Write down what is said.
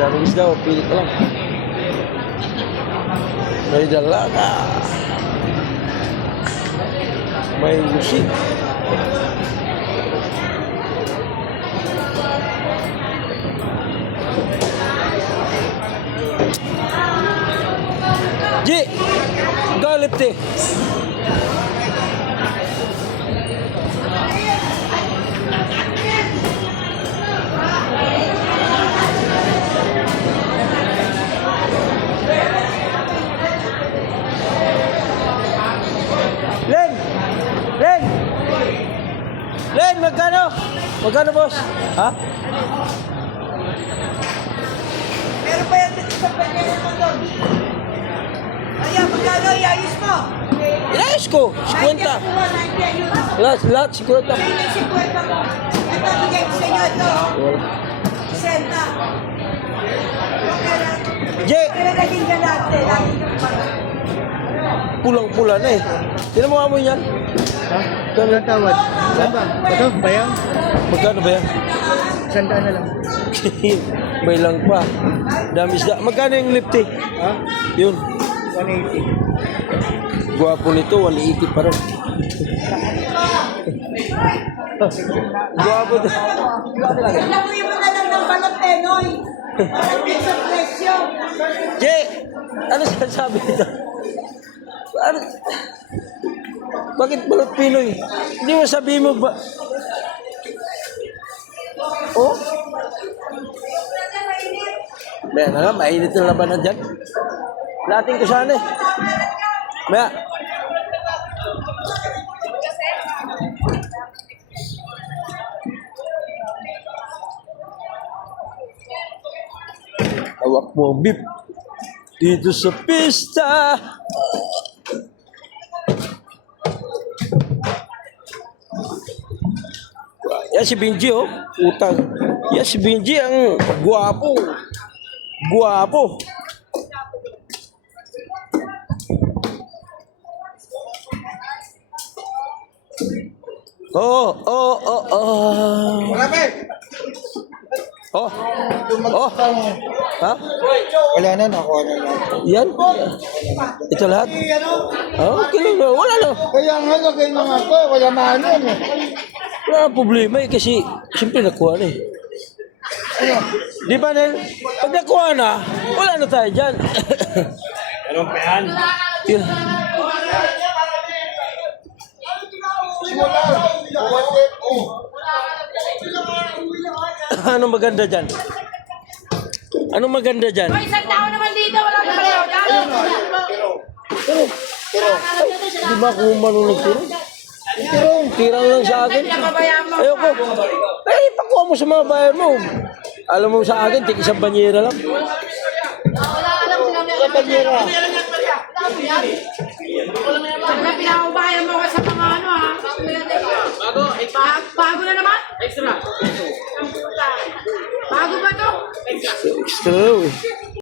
Daming isda, oh. Pili ka lang. May dalaga. May musik. Ji, galip te. Len! Len! Len, magkano? Magkano, boss? Ha? Meron pa yan dito sa pwede mo doon. Ayan, magkano iayos mo? Inayos ko, 50. Lahat, 50. 50 mo. Ito, bigay ko sa inyo ito. 60. Okay lang. Je, Pero naging ka natin. Lagi kang pala. pulang-pula na eh. Tinan mo amoy yan. Ha? Walang tawad. Saan ba? Ito, bayang? Magkano ba yan? Sandaan na lang. May lang pa. Dami isda. Magkano yung lipti? Ha? Yun. 180. Gwapo nito, 180 pa rin. Gwapo to. Lakuin mo na lang ng balot, Penoy. Parang din sa presyo. Je, ano sinasabi nito? Ano? Bakit balot Pinoy? Hindi mo sabihin mo ba? Oh? Maya na nga, mainit ang labanan dyan. Lating ko sana eh. Maya. Hawak mo ang beef. Dito sa pista. Yan si Benji, oh. Utang. Yan si Benji ang guwapo. Guwapo. Oh, oh, oh, oh. Oh. Oh. Ha? Wala na, nakuha na lang. Yan. Ito lahat. Oh, okay lang. Wala na. Kaya nga, lagay mga to, wala maanon eh. Wala na problema eh kasi siyempre nakuha na eh. Di ba, Nel? Pag nakuha na, wala na tayo dyan. Meron pa yan. Yun. Anong maganda dyan? Anong maganda dyan? May isang tao naman dito, wala na pareho. Di ba kung marunong tiro? Tirang lang sa akin. Ayoko. Eh, pakuha mo sa mga bayan mo. Alam mo sa akin, tik isang banyera lang. Wala ka lang silang mga banyera. Wala pinakabayan mo ka sa mga ano ha. Bago na naman? Extra. Bago ba to? Extra.